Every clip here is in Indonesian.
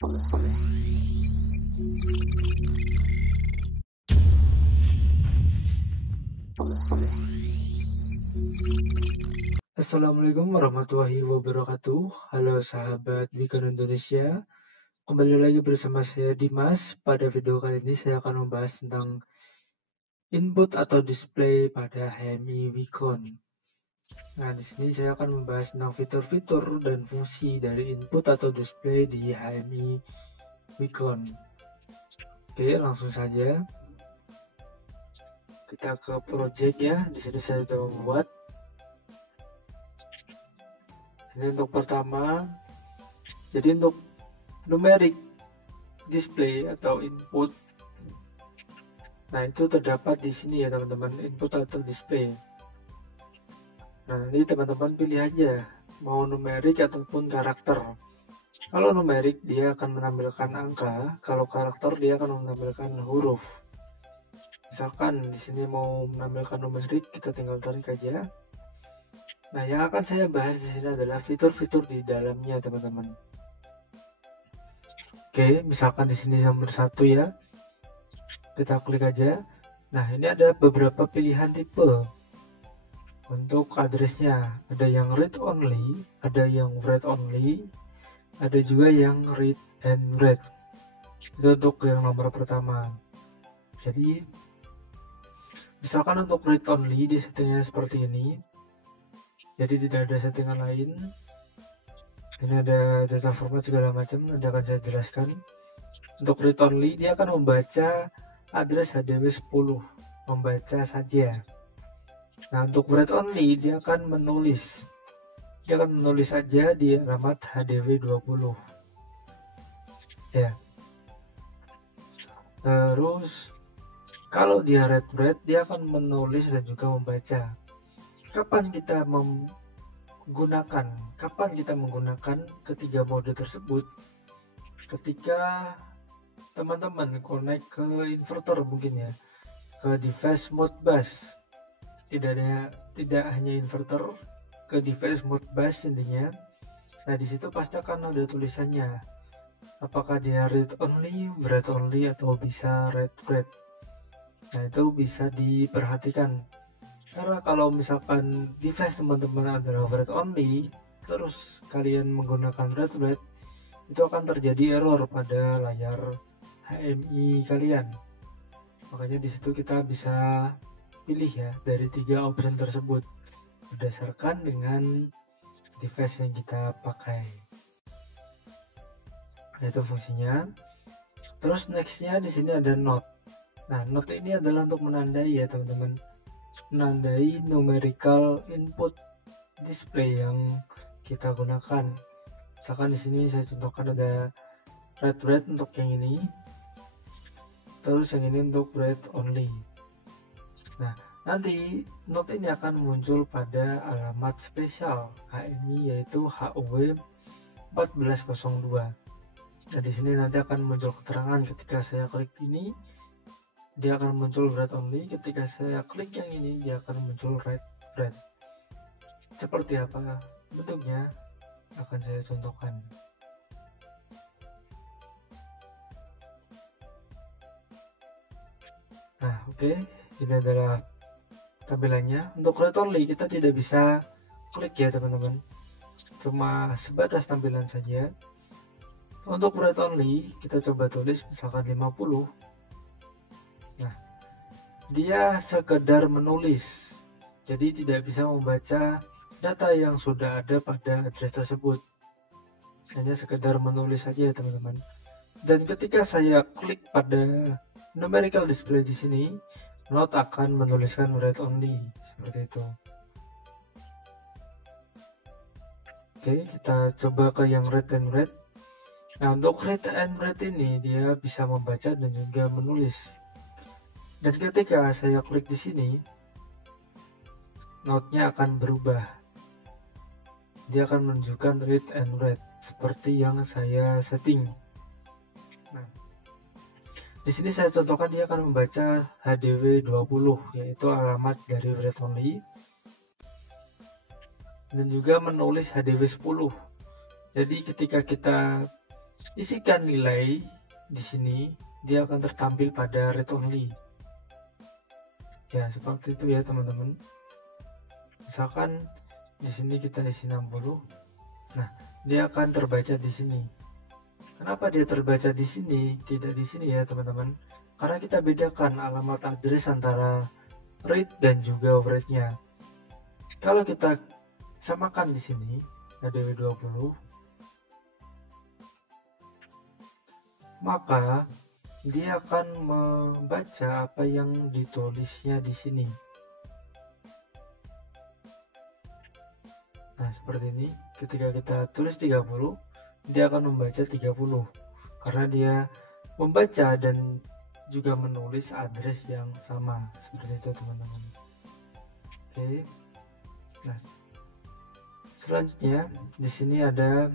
Assalamualaikum warahmatullahi wabarakatuh. Halo sahabat Beacon Indonesia. Kembali lagi bersama saya Dimas. Pada video kali ini saya akan membahas tentang input atau display pada HMI Beacon. Nah, di sini saya akan membahas tentang fitur-fitur dan fungsi dari input atau display di HMI Beacon. Oke, langsung saja kita ke project ya. Di sini saya coba membuat. Ini untuk pertama. Jadi untuk numeric display atau input, nah itu terdapat di sini ya teman-teman, input atau display. Nah ini teman-teman pilih aja mau numerik ataupun karakter. Kalau numerik dia akan menampilkan angka, kalau karakter dia akan menampilkan huruf. Misalkan di sini mau menampilkan numerik, kita tinggal tarik aja. Nah yang akan saya bahas di sini adalah fitur-fitur di dalamnya teman-teman. Oke, misalkan di sini nomor 1 ya. Kita klik aja. Nah, ini ada beberapa pilihan tipe untuk addressnya. Ada yang read only, ada yang write only, ada juga yang read and write. Itu untuk yang nomor pertama. Jadi, misalkan untuk read only, di settingnya seperti ini. Jadi tidak ada settingan lain. Ini ada data format segala macam, nanti akan saya jelaskan. Untuk read only, dia akan membaca address HDW10, membaca saja. Nah, untuk write only, dia akan menulis. Dia akan menulis saja di alamat HDW20. Ya. Terus, kalau dia read write, dia akan menulis dan juga membaca. Kapan kita menggunakan ketiga mode tersebut? Ketika teman-teman connect ke inverter mungkin ya, ke device mode bus. Tidak hanya inverter, ke device mode bus intinya. Nah di situ pasti akan ada tulisannya apakah dia read only, write only, atau bisa read write. Nah itu bisa diperhatikan. Karena kalau misalkan device teman-teman adalah write only, terus kalian menggunakan read write, itu akan terjadi error pada layar HMI kalian. Makanya di situ kita bisa pilih ya dari 3 option tersebut berdasarkan dengan device yang kita pakai. Itu fungsinya. Terus nextnya di sini ada note. Nah note ini adalah untuk menandai ya teman-teman, menandai numerical input display yang kita gunakan. Misalkan di sini saya contohkan ada read write untuk yang ini, terus yang ini untuk write only. Nah nanti note ini akan muncul pada alamat spesial HMI yaitu HOW 1402. Nah di sini nanti akan muncul keterangan ketika saya klik ini dia akan muncul write only, ketika saya klik yang ini dia akan muncul read write. Seperti apa bentuknya akan saya contohkan. Nah oke, ini adalah tampilannya. Untuk read only kita tidak bisa klik ya teman-teman, cuma sebatas tampilan saja. Untuk read only kita coba tulis misalkan 50. Nah dia sekedar menulis, jadi tidak bisa membaca data yang sudah ada pada address tersebut, hanya sekedar menulis saja ya teman-teman. Dan ketika saya klik pada numerical display di sini, note akan menuliskan read only seperti itu. Oke, kita coba ke yang read and write. Nah untuk read and write ini dia bisa membaca dan juga menulis. Dan ketika saya klik di sini, note-nya akan berubah. Dia akan menunjukkan read and write seperti yang saya setting. Nah, di sini saya contohkan dia akan membaca HDW20 yaitu alamat dari read only, dan juga menulis HDW10. Jadi ketika kita isikan nilai di sini, dia akan tertampil pada read only. Ya, seperti itu ya teman-teman. Misalkan di sini kita isi 60. Nah, dia akan terbaca di sini. Kenapa dia terbaca di sini, tidak di sini ya teman-teman? Karena kita bedakan alamat address antara read dan juga write-nya. Kalau kita samakan di sini, ADW20, maka dia akan membaca apa yang ditulisnya di sini. Nah, seperti ini. Ketika kita tulis 30, dia akan membaca 30 karena dia membaca dan juga menulis address yang sama. Seperti itu teman-teman. Oke. Nah, selanjutnya di sini ada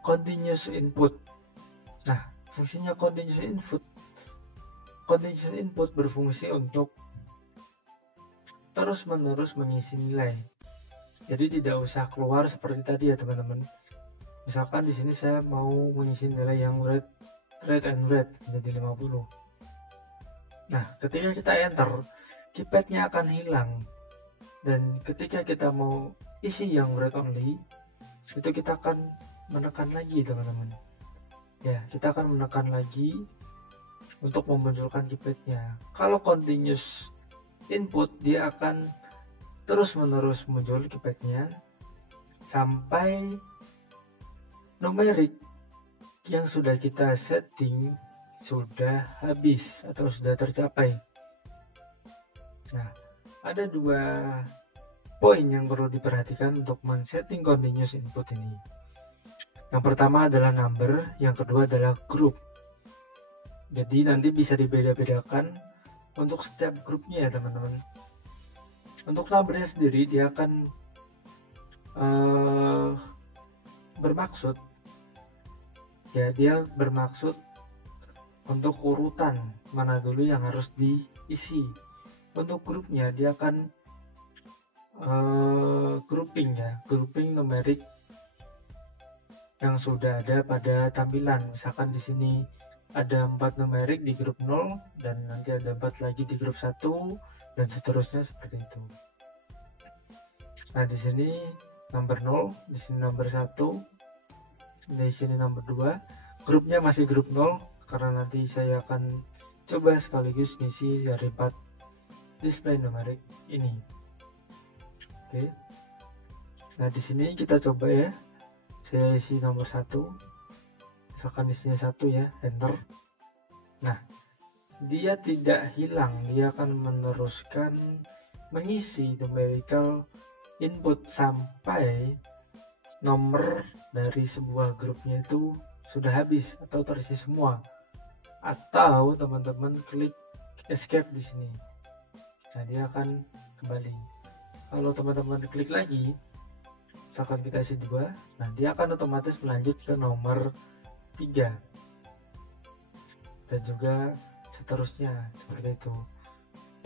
continuous input. Nah, fungsinya continuous input berfungsi untuk terus-menerus mengisi nilai. Jadi tidak usah keluar seperti tadi ya teman-teman. Misalkan di sini saya mau mengisi nilai yang read and read menjadi 50. Nah, ketika kita enter, keypadnya akan hilang. Dan ketika kita mau isi yang read only, itu kita akan menekan lagi teman-teman. Ya, kita akan menekan lagi untuk memunculkan keypadnya. Kalau continuous input, dia akan terus-menerus muncul keypadnya sampai numerik yang sudah kita setting sudah habis atau sudah tercapai. Nah, ada 2 poin yang perlu diperhatikan untuk men-setting continuous input ini. Yang pertama adalah number, yang kedua adalah group. Jadi nanti bisa dibeda-bedakan untuk setiap grupnya ya teman-teman. Untuk numbernya sendiri, dia akan bermaksud untuk urutan mana dulu yang harus diisi. Untuk grupnya dia akan grouping numerik yang sudah ada pada tampilan. Misalkan di sini ada 4 numerik di grup 0 dan nanti ada 4 lagi di grup 1 dan seterusnya seperti itu. Nah, di sini nomor 0, di sini nomor 1, di sini nomor 2. Grupnya masih grup 0 karena nanti saya akan coba sekaligus ngisi dari 4 display numerik ini. Oke. Nah, di sini kita coba ya. Saya isi nomor 1. Misalkan isinya 1 ya, enter. Nah, dia tidak hilang, dia akan meneruskan mengisi numerical input sampai nomor dari sebuah grupnya itu sudah habis atau terisi semua. Atau teman-teman klik escape di sini. Nah, dia akan kembali. Kalau teman-teman klik lagi, misalkan kita isi 2, nah dia akan otomatis melanjut ke nomor 3 dan juga seterusnya seperti itu.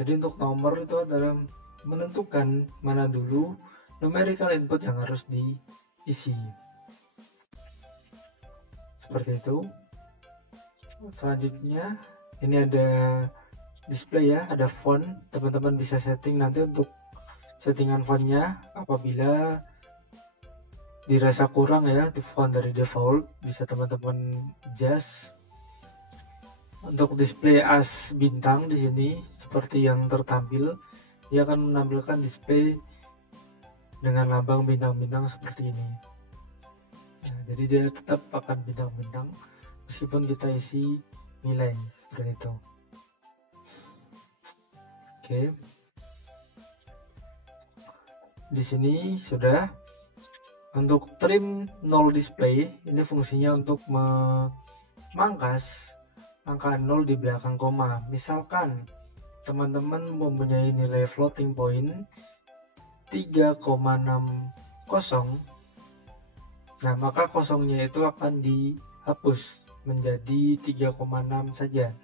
Jadi untuk nomor itu adalah menentukan mana dulu numerical input yang harus diisi. Seperti itu. Selanjutnya ini ada display ya, ada font. Teman-teman bisa setting nanti untuk settingan fontnya. Apabila dirasa kurang ya di font dari default, bisa teman-teman adjust. Untuk display as bintang di sini seperti yang tertampil, dia akan menampilkan display dengan lambang bintang-bintang seperti ini. Nah, jadi dia tetap akan bintang-bintang meskipun kita isi nilai seperti itu. Oke. Di sini sudah. Untuk trim null display, ini fungsinya untuk memangkas angka 0 di belakang koma. Misalkan teman-teman mempunyai nilai floating point 3,60, nah maka kosongnya itu akan dihapus menjadi 3,6 saja.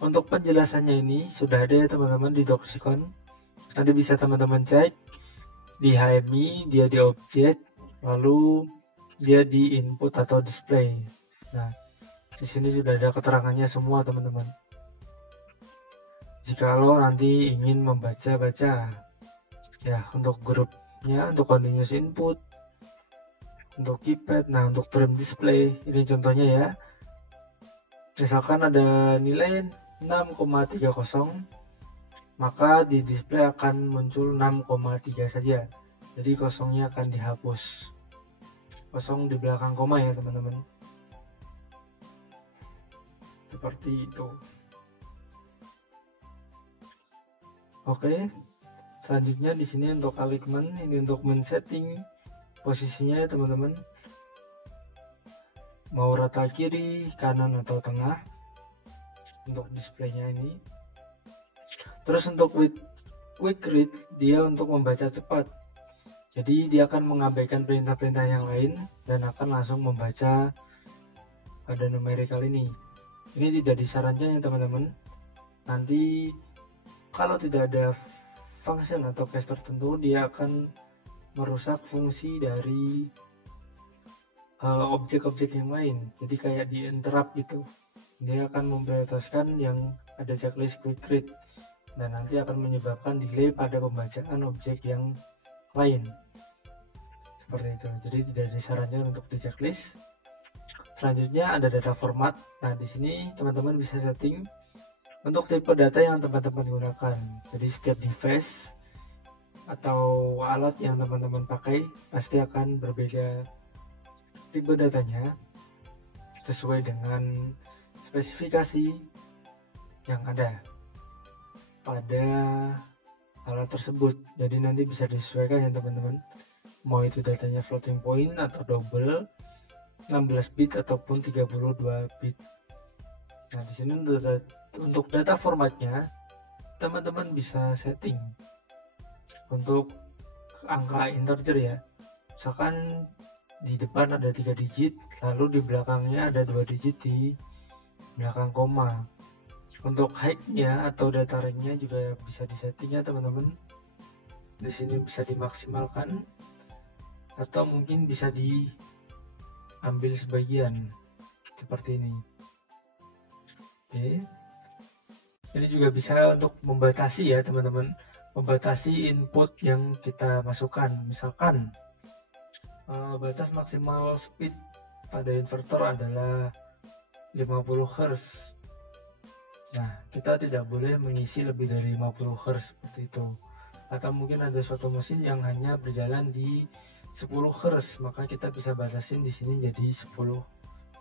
Untuk penjelasannya ini sudah ada ya teman-teman di Doxicon. Nanti bisa teman-teman cek di HMI, dia di objek, lalu dia di input atau display. Nah, di sini sudah ada keterangannya semua teman-teman. Jikalau nanti ingin membaca-baca, ya untuk grupnya, untuk continuous input, untuk keypad, nah untuk trim display, ini contohnya ya. Misalkan ada nilai 6,30, maka di display akan muncul 6,3 saja. Jadi kosongnya akan dihapus. Kosong di belakang koma ya teman-teman. Seperti itu. Oke. Selanjutnya di sini untuk alignment, ini untuk men-setting posisinya ya teman-teman. Mau rata kiri, kanan atau tengah untuk displaynya ini. Terus untuk quick read, dia untuk membaca cepat. Jadi dia akan mengabaikan perintah-perintah yang lain dan akan langsung membaca pada numerical ini. Ini tidak disarankan ya teman-teman. Nanti kalau tidak ada function atau case tertentu, dia akan merusak fungsi dari objek-objek yang lain. Jadi kayak di interrupt gitu. Dia akan memprioritaskan yang ada checklist quick read dan nanti akan menyebabkan delay pada pembacaan objek yang lain. Seperti itu. Jadi tidak disarankan untuk di checklist. Selanjutnya ada data format. Nah, di sini teman-teman bisa setting untuk tipe data yang teman-teman gunakan. Jadi setiap device atau alat yang teman-teman pakai pasti akan berbeda tipe datanya sesuai dengan spesifikasi yang ada pada alat tersebut. Jadi nanti bisa disesuaikan ya teman-teman. Mau itu datanya floating point atau double, 16 bit ataupun 32 bit. Nah, di sini untuk data formatnya teman-teman bisa setting untuk angka integer ya. Misalkan di depan ada 3 digit, lalu di belakangnya ada 2 digit di belakang koma. Untuk height-nya atau data range-nya juga bisa disetting ya teman-teman. Di sini bisa dimaksimalkan atau mungkin bisa diambil sebagian seperti ini. Oke. Ini juga bisa untuk membatasi ya teman-teman, membatasi input yang kita masukkan. Misalkan batas maksimal speed pada inverter adalah 50 Hz. Nah, kita tidak boleh mengisi lebih dari 50 Hz seperti itu. Atau mungkin ada suatu mesin yang hanya berjalan di 10 Hz, maka kita bisa batasin di sini jadi 10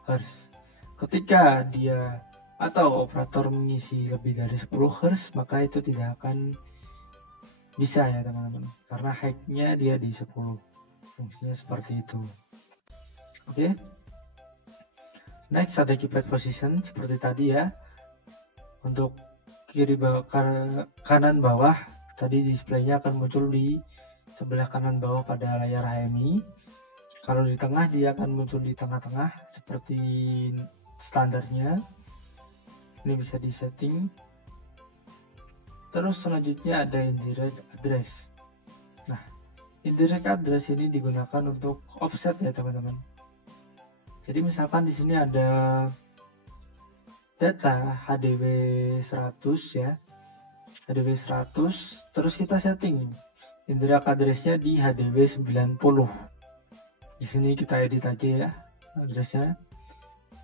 Hz. Ketika dia atau operator mengisi lebih dari 10 Hz, maka itu tidak akan bisa ya teman-teman, karena height-nya dia di 10. Fungsinya seperti itu. Oke. Next ada keypad position seperti tadi ya. Untuk kiri bawah, kanan bawah, tadi displaynya akan muncul di sebelah kanan bawah pada layar HMI. Kalau di tengah dia akan muncul di tengah-tengah seperti standarnya. Ini bisa disetting. Terus selanjutnya ada indirect address. Nah, indirect address ini digunakan untuk offset ya teman-teman. Jadi misalkan di sini ada data HDW 100 ya. HDW 100, terus kita setting indirect address-nya di HDW 90. Di sini kita edit aja ya address-nya.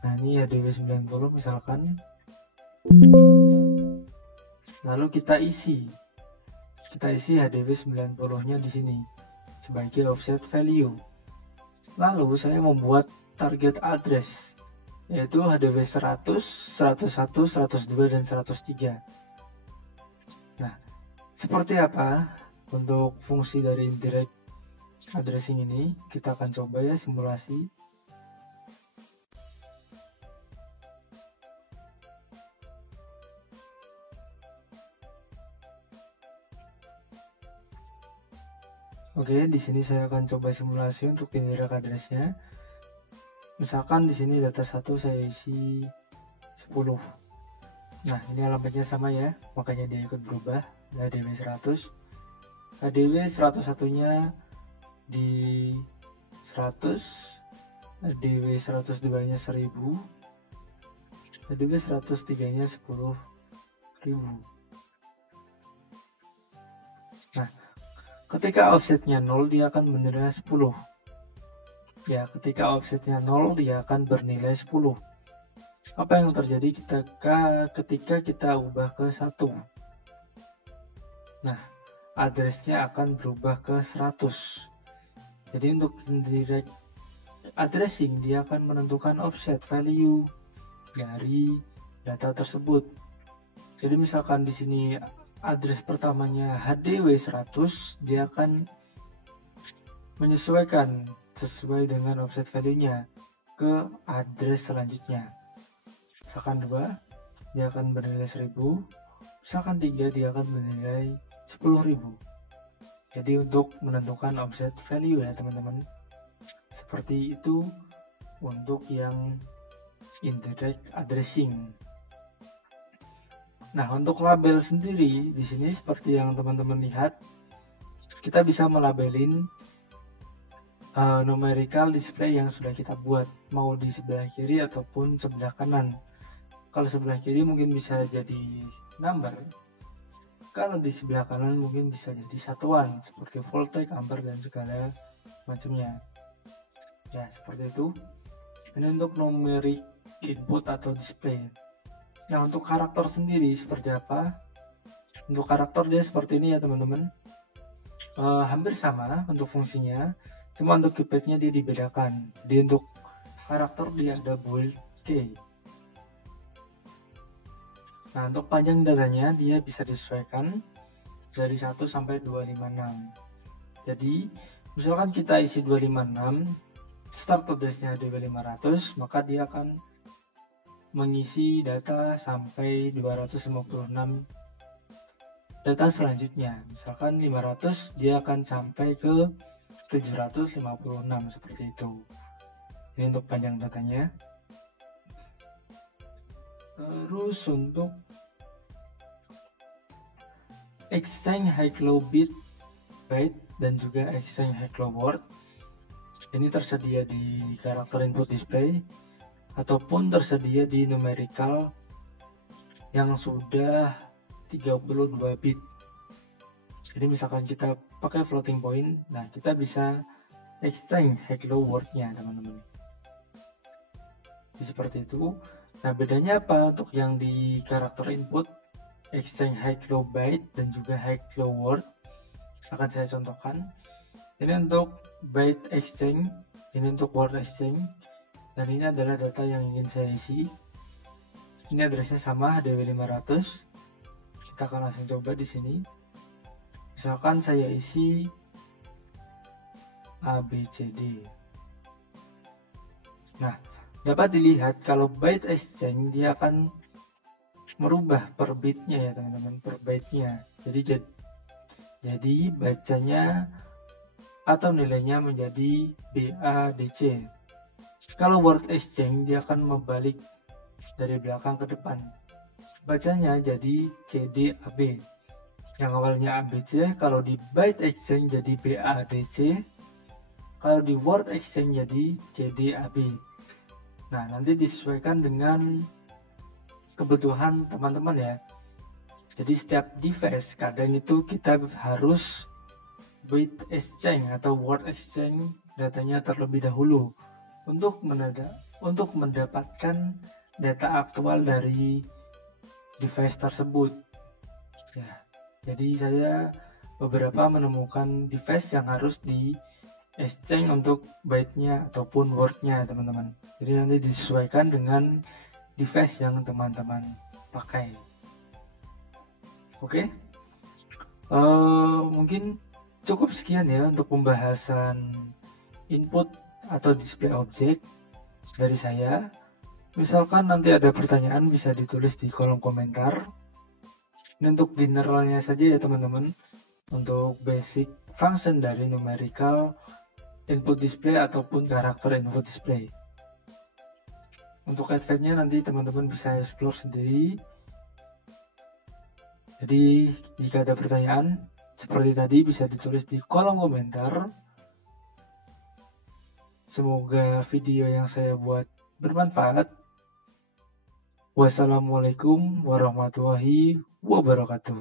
Nah, ini HDW 90 misalkan. Lalu kita isi HDW 90-nya di sini sebagai offset value. Lalu saya membuat target address yaitu HDW 100, 101, 102 dan 103. Nah, seperti apa untuk fungsi dari indirect addressing ini? Kita akan coba ya simulasi. Oke, di sini saya akan coba simulasi untuk indirect address-nya. Misalkan di sini data 1 saya isi 10. Nah, ini alamatnya sama ya, makanya dia ikut berubah. HDW 100. HDW 101-nya di 100, ADW 102 nya 1000, ADW 103 nya 10.000. Nah, ketika offsetnya 0 dia akan bernilai 10. Ya, ketika offsetnya 0 dia akan bernilai 10. Apa yang terjadi ketika kita ubah ke 1? Nah, addressnya akan berubah ke 100. Jadi untuk indirect addressing dia akan menentukan offset value dari data tersebut. Jadi misalkan di sini address pertamanya HDW 100, dia akan menyesuaikan sesuai dengan offset value-nya ke address selanjutnya. Misalkan 2, dia akan bernilai 1000. Misalkan 3, dia akan bernilai 10.000. Jadi untuk menentukan offset value ya teman-teman. Seperti itu untuk yang indirect addressing. Nah, untuk label sendiri di sini seperti yang teman-teman lihat, kita bisa melabelin numerical display yang sudah kita buat, mau di sebelah kiri ataupun sebelah kanan. Kalau sebelah kiri mungkin bisa jadi number, kalau di sebelah kanan mungkin bisa jadi satuan seperti voltage, ampere dan segala macamnya. Ya, seperti itu. Ini untuk numeric input atau display. Nah, untuk karakter sendiri seperti apa? Untuk karakter dia seperti ini ya teman-teman. Hampir sama untuk fungsinya, cuma untuk keypadnya dia dibedakan. Jadi untuk karakter dia ada bold key. Nah, untuk panjang datanya dia bisa disesuaikan dari 1 sampai 256. Jadi misalkan kita isi 256, start address-nya ADW 500, maka dia akan mengisi data sampai 256 data selanjutnya. Misalkan 500, dia akan sampai ke 756 seperti itu. Ini untuk panjang datanya. Terus untuk exchange high low bit byte dan juga exchange high low word, ini tersedia di karakter input display ataupun tersedia di numerical yang sudah 32 bit. Jadi misalkan kita pakai floating point, nah kita bisa exchange high low word-nya teman-teman. Jadi seperti itu. Nah, bedanya apa untuk yang di karakter input exchange high low byte dan juga high low word? Akan saya contohkan. Ini untuk byte exchange, ini untuk word exchange, dan ini adalah data yang ingin saya isi. Ini addressnya sama, ADW 500. Kita akan langsung coba di sini. Misalkan saya isi ABCD. Nah, dapat dilihat kalau byte exchange dia akan merubah per bitnya ya teman-teman, per byte-nya. Jadi bacanya atau nilainya menjadi BADC. Kalau word exchange dia akan membalik dari belakang ke depan. Bacanya jadi CDAB. Yang awalnya ABC, kalau di byte exchange jadi BADC. Kalau di word exchange jadi CDAB. Nah, nanti disesuaikan dengan kebutuhan teman-teman ya. Jadi setiap device kadang itu kita harus byte exchange atau word exchange datanya terlebih dahulu untuk mendapatkan data aktual dari device tersebut. Ya, jadi saya beberapa menemukan device yang harus di exchange untuk byte-nya ataupun word-nya teman-teman. Jadi nanti disesuaikan dengan device yang teman-teman pakai. Oke, mungkin cukup sekian ya untuk pembahasan input atau display objek dari saya. Misalkan nanti ada pertanyaan bisa ditulis di kolom komentar. Ini untuk generalnya saja ya teman-teman, untuk basic function dari numerical input display ataupun karakter input display. Untuk advance-nya nanti teman-teman bisa explore sendiri. Jadi jika ada pertanyaan seperti tadi bisa ditulis di kolom komentar. Semoga video yang saya buat bermanfaat. Wassalamualaikum warahmatullahi wabarakatuh.